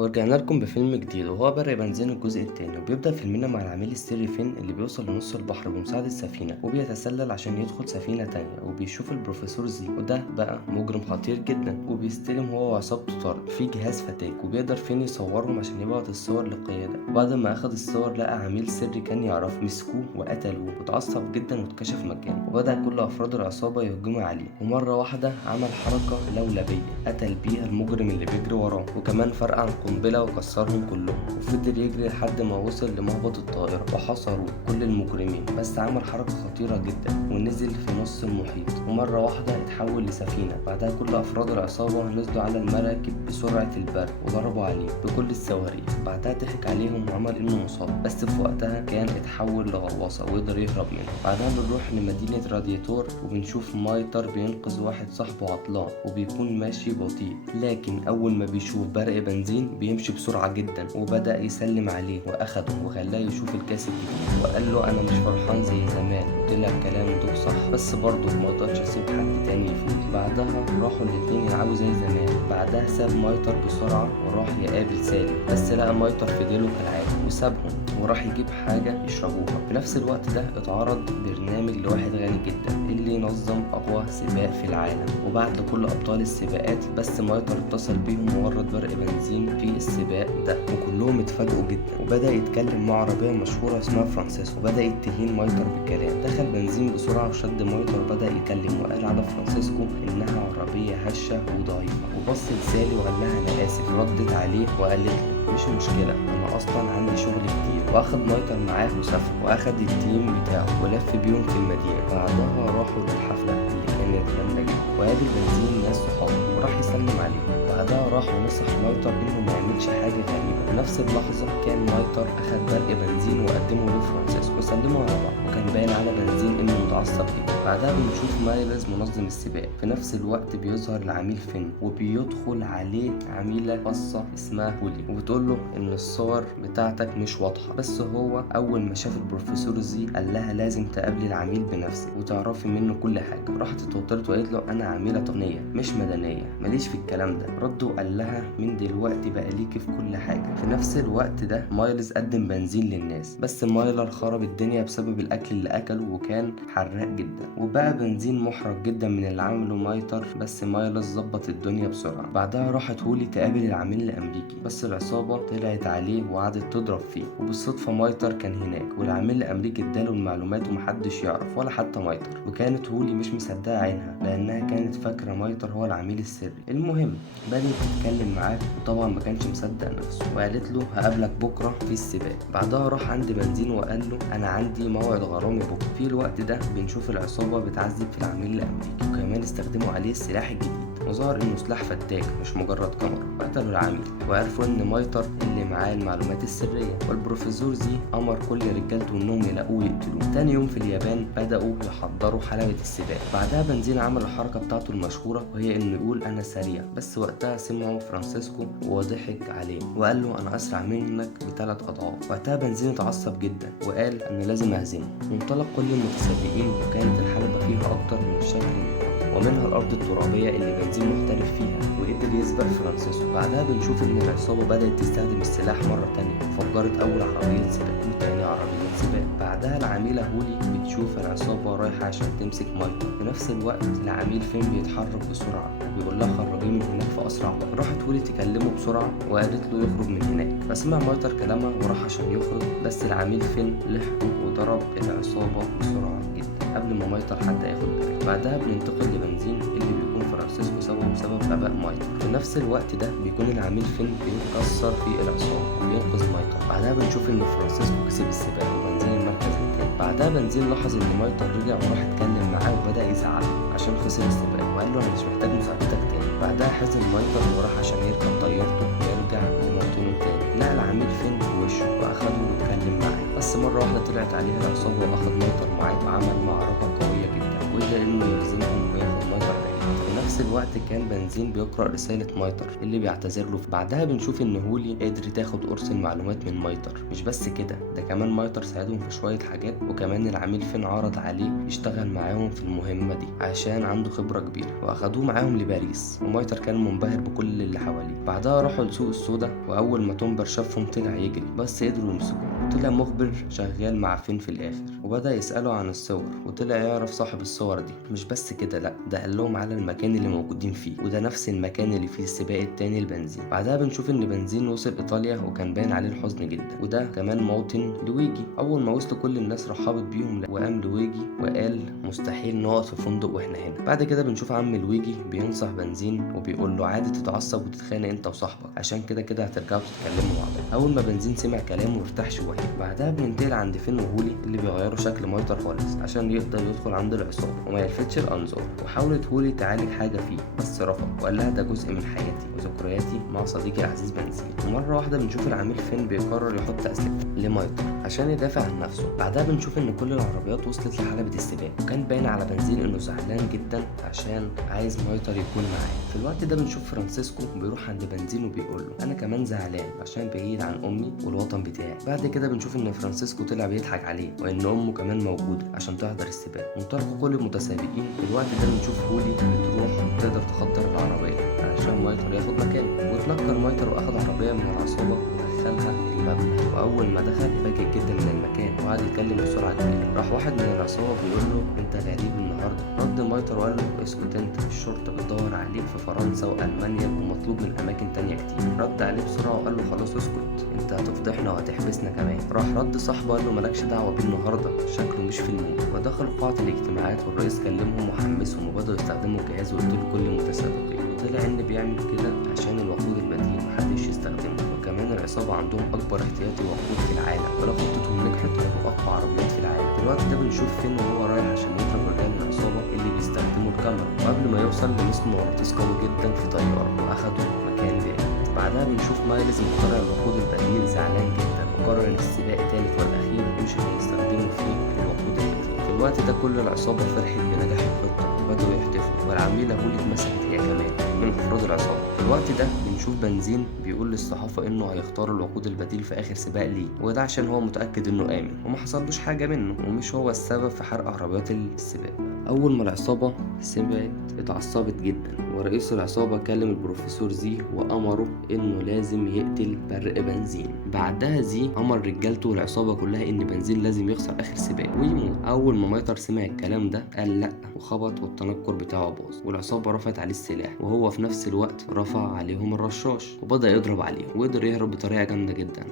ورجعنا لكم بفيلم جديد وهو برق بنزين الجزء التاني، وبيبدأ فيلمنا مع العميل السري فين اللي بيوصل لنص البحر بمساعدة السفينة وبيتسلل عشان يدخل سفينة تانية، وبيشوف البروفيسور زي وده بقى مجرم خطير جدا، وبيستلم هو وعصابته طارق في جهاز فتاك، وبيقدر فين يصورهم عشان يبعت الصور للقيادة. وبعد ما أخد الصور لقى عميل سري كان يعرف مسكوه وقتلوه، واتعصب جدا واتكشف مكانه، وبدأ كل أفراد العصابة يهجموا عليه، ومرة واحدة عمل حركة لولبية قتل بيها المجرم اللي بيجري وراه، وكمان فرقع قنبلة وكسرهم كلهم، وفضل يجري لحد ما وصل لمهبط الطائرة وحصروا كل المجرمين، بس عمل حركة خطيرة جدا ونزل في نص المحيط، ومرة واحدة اتحول لسفينة. بعدها كل أفراد العصابة نزلوا على المراكب بسرعة البرق وضربوا عليه بكل الصواريخ. بعدها ضحك عليهم وعمل إنه مصاب، بس في وقتها كان اتحول لغواصة وقدر يهرب منها. بعدها بنروح لمدينة رادياتور وبنشوف مايتر بينقذ واحد صاحبه عطلان وبيكون ماشي بطيء، لكن أول ما بيشوف برق بنزين بيمشي بسرعة جدا، وبدأ يسلم عليه وأخده وخلاه يشوف الكاس الجديد وقال له أنا مش فرحان زي زمان. وطلع كلامه ده صح، بس برضه مقدرش أسيب حد تاني يفوز. بعدها راحوا الاتنين يلعبوا زي زمان. بعدها ساب مايتر بسرعة وراح يقابل سالم، بس لقى مايتر في ديله كالعادة وسابهم وراح يجيب حاجة يشربوها. في نفس الوقت ده اتعرض برنامج لواحد غني جدا اللي ينظم أقوى سباق في العالم، وبعت لكل أبطال السباقات، بس مايتر اتصل بيهم وورد برق بنزين في السباق ده، وكلهم اتفاجئوا جدا. وبدأ يتكلم مع عربية مشهورة اسمها فرانسيسكو، وبدأ تهين مايتر بالكلام. دخل بنزين بسرعة وشد مايتر، بدأ يكلم وقال على فرانسيسكو إنها عربية هشة وضعيفة، وبص لسالي وقال لها أنا آسف. ردت عليه وقالت له مش مشكلة، أنا أصلا عندي شغل كتير. وأخد مايتر معاه وسافر، وأخد التيم بتاعه ولف بيهم في المدينة. بعدها راحوا للحفلة اللي كانت جامدة جدا، وقابل بنزين ناس صحابه وراح يسلم عليهم. بعدها راح ونصح مايتر إنه ما يعملش حاجة غريبة. في نفس اللحظة كان مايتر أخد برق بنزين وقدمه لفرانسيسكو وسلموا على بعض، وكان باين على بنزين إنه متعصب جدا. بعدها بنشوف مايلز منظم السباق. في نفس الوقت بيظهر العميل فين، وبيدخل عليه عميلة خاصة اسمها هولي، وبتقول له إن الصور بتاعتك مش واضحة. بس هو أول ما شاف البروفيسور زي قال لها لازم تقابلي العميل بنفسك وتعرفي منه كل حاجة. راحت اتوترت وقالت له أنا عميلة تقنية مش مدنية، ماليش في الكلام ده. رد وقال لها من دلوقتي بقى ليكي في كل حاجة. في نفس الوقت ده مايلز قدم بنزين للناس، بس مايلر خرب الدنيا بسبب الأكل اللي أكله وكان حراق جدا، وبقى بنزين محرق جدا من اللي عمله مايتر، بس مايلز ظبط الدنيا بسرعة. بعدها راحت هولي تقابل العميل الأمريكي، بس العصابة طلعت عليه وقعدت تضرب فيه، وبالصدفة مايتر كان هناك، والعميل الأمريكي اداله المعلومات ومحدش يعرف ولا حتى مايتر. وكانت هولي مش مصدقة عينها لأنها كانت فاكرة مايتر هو العميل السري. المهم بدأت تتكلم معاه، وطبعا ما كانش مصدق نفسه، وقالت له هقابلك بكرة في السباق. بعدها راح عند بنزين وقال له أنا عندي موعد غرامي بكرة. في الوقت ده بنشوف العصابة بتعذب في العميل الأمريكي، وكمان استخدموا عليه السلاح الجديد، وظهر انه سلاح فتاك مش مجرد كاميرا. وقتلوا العميل وعرفوا ان مايتر اللي معاه المعلومات السريه، والبروفيسور زي امر كل رجالته انهم يلاقوه ويقتلوه. تاني يوم في اليابان بداوا يحضروا حلبة السباق. بعدها بنزين عمل الحركه بتاعته المشهوره، وهي انه يقول انا سريع، بس وقتها سمعه فرانسيسكو وضحك عليه وقال له انا اسرع منك ب3 اضعاف. وقتها بنزين اتعصب جدا وقال انا لازم اهزمه. وانطلق كل المتسابقين، وكانت الحلبة فيها اكتر من شكل، ومنها الأرض الترابية اللي بنزين محترف فيها، وقدر يسبق فرانسيسكو. بعدها بنشوف إن العصابة بدأت تستخدم السلاح مرة تانية، وفجرت أول عربية سباق وتاني عربية سباق. بعدها العميلة هولي بتشوف العصابة رايحة عشان تمسك مايتر. في نفس الوقت العميل فين بيتحرك بسرعة وبيقول لها خرجيه من هناك في أسرع وقت. راحت هولي تكلمه بسرعة وقالت له يخرج من هناك، فسمع مايتر كلامها وراح عشان يخرج، بس العميل فين لحقه وضرب العصابة بسرعة جدا قبل ما مايتر حتى ياخد باله. بعدها بننتقل لبنزين اللي بيكون فرانسيسكو سببه بسبب غباء مايتر. في نفس الوقت ده بيكون العميل فين بيتكسر في العصابة وبينقذ مايتر. بعدها بنشوف ان فرانسيسكو كسب السباق وبنزين المركز التاني. بعدها بنزين لاحظ ان مايتر رجع وراح اتكلم معاه وبدأ يزعله عشان خسر السباق، وقال له انا مش محتاج مساعدتك تاني. بعدها حزن مايتر وراح عشان يركب طيارته ويرجع لموطنه تاني. لقى العميل فين في وشه واخده واتكلم معاه، بس مرة واحدة طلعت عليه العصابة واخد مايتر معاه وعمل معركة قوية جدا، وقدر انه يهزمهم وياخد مايتر بعيد. في نفس نفس الوقت كان بنزين بيقرأ رسالة مايتر اللي بيعتذر له. بعدها بنشوف ان هولي قدر تاخد قرص المعلومات من مايتر. مش بس كده، ده كمان مايتر ساعدهم في شوية حاجات، وكمان العميل فين عرض عليه يشتغل معاهم في المهمة دي عشان عنده خبرة كبيرة، واخدوه معاهم لباريس. ومايتر كان منبهر بكل اللي حواليه. بعدها راحوا لسوق السودا، واول ما تومبر شافهم طلع يجري، بس قدروا يمسكوه. طلع مخبر شغال مع فين في الاخر، وبدأ يسأله عن الصور، وطلع يعرف صاحب الصور دي. مش بس كده، لا، ده قال لهم على المكان اللي موجودين فيه، وده نفس المكان اللي فيه السباق التاني البنزين. بعدها بنشوف ان بنزين وصل ايطاليا، وكان باين عليه الحزن جدا، وده كمان موطن لويجي. اول ما وصلوا كل الناس رحبت بيهم، وقام لويجي وقال مستحيل نقعد في فندق واحنا هنا. بعد كده بنشوف عم لويجي بينصح بنزين وبيقول له عادي تتعصب وتتخانق انت وصاحبك، عشان كده كده هترجعوا تتكلموا مع بعض. اول ما بنزين سمع كلامه وارتاح شويه. بعدها بننتقل عند فين وهولي اللي بيغيروا شكل مايتر خالص عشان يقدر يدخل عند العصابه وما يلفتش الانظار. وحاولت هولي تعالج حاجه فيه بس رفض، وقال لها ده جزء من حياتي وذكرياتي مع صديقي العزيز بنزين. ومره واحده بنشوف العميل فين بيقرر يحط اسلحه لمايتر عشان يدافع عن نفسه. بعدها بنشوف ان كل العربيات وصلت لحلبة السباق، وكان باين على بنزين انه زعلان جدا عشان عايز مايتر يكون معاه. في الوقت ده بنشوف فرانسيسكو بيروح عند بنزين وبيقول له انا كمان زعلان عشان بعيد عن امي والوطن بتاعي. بعد كده بنشوف ان فرانسيسكو طلع بيضحك عليه، وان امه كمان موجوده عشان تحضر السباق. وانطلقوا كل المتسابقين. في الوقت ده بنشوف هولي بتروح تقدر تخطر العربيه علشان مايتر ياخد مكانه، واتنكر مايتر واخد عربيه من العصابه ودخلها المبنى. واول ما دخل فاجئ جدا من المكان وقعد يتكلم بسرعه كبيره. راح واحد من العصابه بيقول له انت غريب النهارده. رد مايتر وقال له اسكت انت، الشرطه بتدور عليك في فرنسا والمانيا ومطلوب من اماكن تانية كتير. رد عليه بسرعه وقال له خلاص اسكت، انت هتفضحنا وهتحبسنا كمان. راح رد صاحبه قال له مالكش دعوه بيه النهارده، شكله مش في المود. ودخلوا قاعه الاجتماعات، والرئيس كلمهم وحمسهم، وبداوا يستخدموا الجهاز وقتل كل المتسابقين. وطلع ان بيعمل كده عشان الوقود البديل محدش يستخدمه، وكمان العصابة عندهم أكبر احتياطي وقود في العالم، ولو خطتهم نجحت هيبقوا أقوى عربيات في العالم. في الوقت ده بنشوف فين وهو رايح عشان يضرب رجال العصابة اللي بيستخدموا الكاميرا، وقبل ما يوصل لمسه مغناطيس قوي جدا في طيارة وأخده مكان بعيد. بعدها بنشوف مايلز مخترع الوقود البديل زعلان جدا، وقرر إن السباق التالت والأخير مش هيستخدموا فيه الوقود البديل. في الوقت ده كل العصابة فرحت بنجاح الخطة وبدأوا يحتفلوا، والعميلة هولي اتمسكت هي كمان من أفراد العصابة. في الوقت ده بنشوف بنزين بيقول للصحافة إنه هيختار الوقود البديل في آخر سباق ليه، وده عشان هو متأكد إنه آمن وما حصلوش حاجة منه، ومش هو السبب في حرق عربيات السباق. أول ما العصابة سمعت اتعصبت جدا، ورئيس العصابة كلم البروفيسور زي وأمره إنه لازم يقتل برق بنزين. بعدها زي أمر رجالته والعصابة كلها إن بنزين لازم يخسر آخر سباق ويموت. أول ما مايتر سمع الكلام ده قال لأ، وخبط والتنكر بتاعه باظ، والعصابة رفعت عليه السلاح، وهو في نفس الوقت رفع عليهم الرشاش وبدأ يضرب عليهم، وقدر يهرب بطريقة جامدة جدا.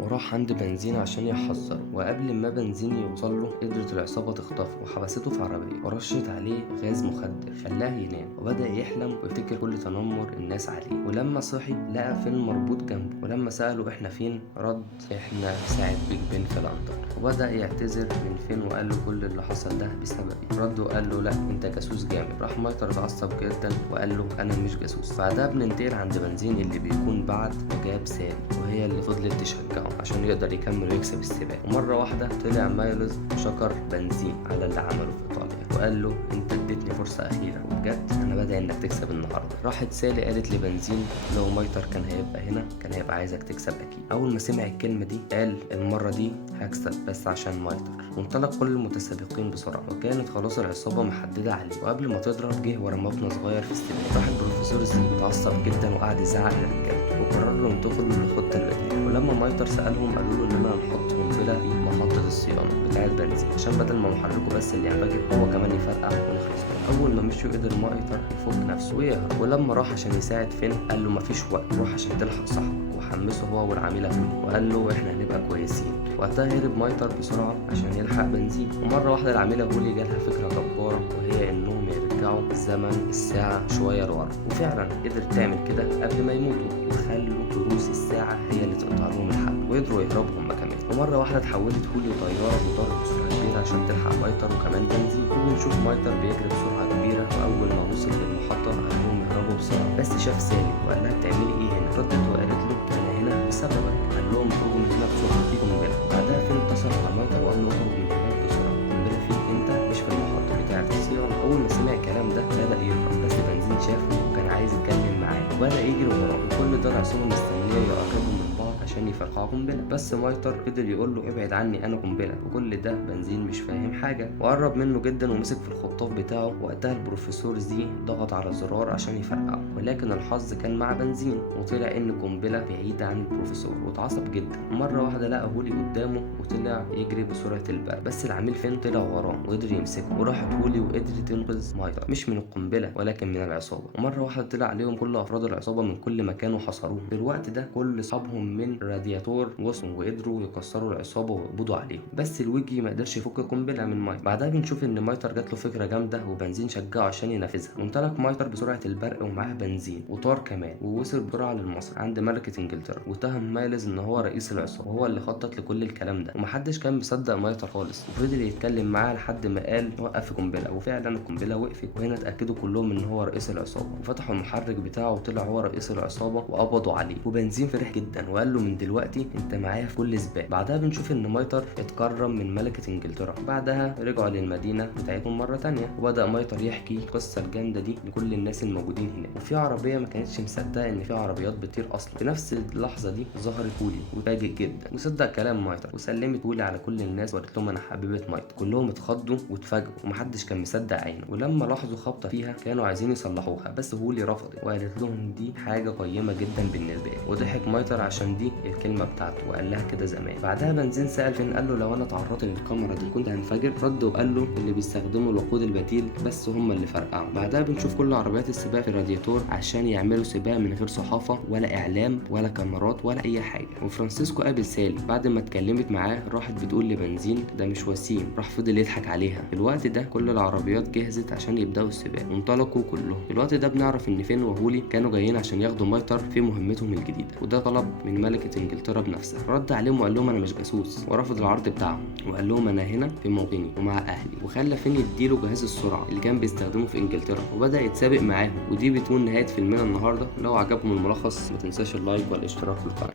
وراح عند بنزين عشان يحذره، وقبل ما بنزين يوصل له قدرت العصابة تخطفه وحبسته في عربية، ورشت عليه غاز مخدر خلاه ينام، وبدأ يحلم ويفتكر كل تنمر الناس عليه. ولما صحي لقى فين مربوط جنبه، ولما سأله احنا فين رد احنا في ساعة بيج بن في لندن. وبدأ يعتذر من فين وقال له كل اللي حصل ده بسببي. رد وقال له لا انت جاسوس جامد. راح مايتر اتعصب جدا وقال له انا مش جاسوس. بعدها بننتقل عند بنزين اللي بيكون بعد وجاب سالي، وهي اللي فضلت تشجعه عشان يقدر يكمل ويكسب السباق. ومرة واحدة طلع مايلز وشكر بنزين على اللي عمله في إيطاليا، وقال له انت اديتني فرصة أخيرة، وبجد أنا بدأ إنك تكسب النهاردة. راحت سالي قالت لبنزين لو مايتر كان هيبقى هنا كان هيبقى عايزك تكسب أكيد. أول ما سمع الكلمة دي قال المرة دي هكسب بس عشان مايتر. وانطلق كل المتسابقين بسرعة، وكانت خلاص العصابة محددة عليه. وقبل ما تضرب جه ورا مبنى صغير في السباق. راح البروفيسور زي متعصب جدا وقعد يزعق لرجالته، وقرروا ينتقلوا للخطة البديلة. ولما مايتر سألهم قالوا له إننا هنحط قنبلة في محطة الصيانة بتاعة بنزين عشان بدل ما محركه بس اللي ينفجر هو كمان يفرقع ونخلص منه. أول ما مشوا قدر مايتر يفك نفسه ويهرب. ولما راح عشان يساعد فين قال له مفيش وقت، روح عشان تلحق صاحبك. وحمسه هو والعميلة هولي وقال له احنا هنبقى كويسين. وقتها هرب مايتر بسرعة عشان يلحق بنزين. ومرة واحدة العميلة هولي جالها فكرة جبارة، وهي إنهم يرجعوا الزمن الساعة شوية لورا. وفعلا قدرت تعمل كده قبل ما يموتوا، وخلوا تروس الساعة هي اللي تقطع لهم الحبل، وقدروا يهربوا هم كمان. ومرة واحدة اتحولت هولي طيارة وطارت بسرعة كبيرة عشان تلحق مايتر وكمان بنزين. وبنشوف مايتر بيجري بسرعة كبيرة، وأول ما وصل للمحطة قال لهم يهربوا بسرعة، بس شاف سالي وقال لها بتعملي إيه هنا؟ ردت وقالت له أنا هنا بسببك. قال لهم اخرجوا من هنا بسرعة في قنبلة. بعدها فين اتصل على مايتر وقال له اخرج من هناك بسرعة، القنبلة فيك أنت مش في المحطة بتاعة الصيانة. أول ما سمع الكلام ده بدأ يهرب، بس بنزين وبدأ يجري وراه، وكل ده العصابة مستنية يقربوا من بعض عشان يفرقعوا قنبلة. بس مايتر فضل يقول له ابعد عني أنا قنبلة، وكل ده بنزين مش فاهم حاجة، وقرب منه جدا ومسك في الخطاف بتاعه. وقتها البروفيسور زي ضغط على زرار عشان يفرقعه، ولكن الحظ كان مع بنزين، وطلع إن قنبلة بعيدة عن البروفيسور، واتعصب جدا. مرة واحدة لقى هولي قدامه وطلع يجري بسرعة البرق، بس العميل فين طلع وراه وقدر يمسكه، وراحت هولي وقدرت تنقذ مايتر مش من القنبلة ولكن من العصابة. ومرة واحدة طلع عليهم كل أفراد العصابة من كل مكان وحصروهم. في الوقت ده كل أصحابهم من رادياتور وصلوا وقدروا يكسروا العصابة ويقبضوا عليهم، بس الويجي ما قدرش يفك القنبلة من مايتر. بعدها بنشوف إن مايتر جات له فكرة جامدة، وبنزين شجعه عشان ينفذها، وانطلق مايتر بسرعة البرق ومعاه بنزين وطار كمان، ووصل بسرعة للمصر عند ملكة انجلترا، واتهم مايلز إن هو رئيس العصابة وهو اللي خطط لكل الكلام ده. ومحدش كان مصدق مايتر خالص، وفضل يتكلم معاه لحد ما قال وقف القنبلة، وفعلا القنبلة وقفت. وهنا اتأكدوا كلهم إن هو رئيس العصابة، وفتحوا المحرك بتاعه وطلع هو رئيس العصابة وقبضوا عليه. وبنزين فرح جدا وقال له من دلوقتي انت معايا في كل سباق. بعدها بنشوف ان مايتر اتكرم من ملكة انجلترا. بعدها رجعوا للمدينة بتاعتهم مرة تانية، وبدأ مايتر يحكي القصة الجامدة دي لكل الناس الموجودين هناك. وفي عربية ما كانتش مصدقة ان في عربيات بتطير اصلا. في نفس اللحظة دي ظهرت هولي واتفاجئ جدا وصدق كلام مايتر، وسلمت هولي على كل الناس وقالت لهم انا حبيبة مايتر. كلهم اتخضوا واتفاجئوا ومحدش كان مصدق عينه، ولما لاحظوا خبطة فيها كانوا عايزين يصلحوها، بس هولي رفضت وقالت لهم دي حاجة قيمة جدا بالنسبة لي. وضحك مايتر عشان دي الكلمة بتاعته وقال لها كده زمان. بعدها بنزين سأل فين، قال له لو انا تعرضت للكاميرا دي كنت هنفجر. رد وقال له اللي بيستخدموا الوقود البديل بس هم اللي فرقعوا. بعدها بنشوف كل عربيات السباق في الرادياتور عشان يعملوا سباق من غير صحافة ولا اعلام ولا كاميرات ولا اي حاجة. وفرانسيسكو قابل سالي، بعد ما اتكلمت معاه راحت بتقول لبنزين ده مش وسيم، راح فضل يضحك عليها. في الوقت ده كل العربيات جهزت عشان يبداوا السباق وانطلقوا كلهم. في الوقت ده بنعرف ان فين وهولي كانوا جايين عشان ياخدوا مايتر في مهمتهم الجديدة، وده طلب من ملكة انجلترا بنفسها. رد عليهم وقال لهم انا مش جاسوس، ورفض العرض بتاعهم وقال لهم انا هنا في موطني ومع اهلي. وخلى فين يديله جهاز السرعة اللي كان بيستخدمه في انجلترا، وبدأ يتسابق معاهم. ودي بتكون نهاية فيلمنا النهاردة. لو عجبكم الملخص ما تنساش اللايك والاشتراك في القناة.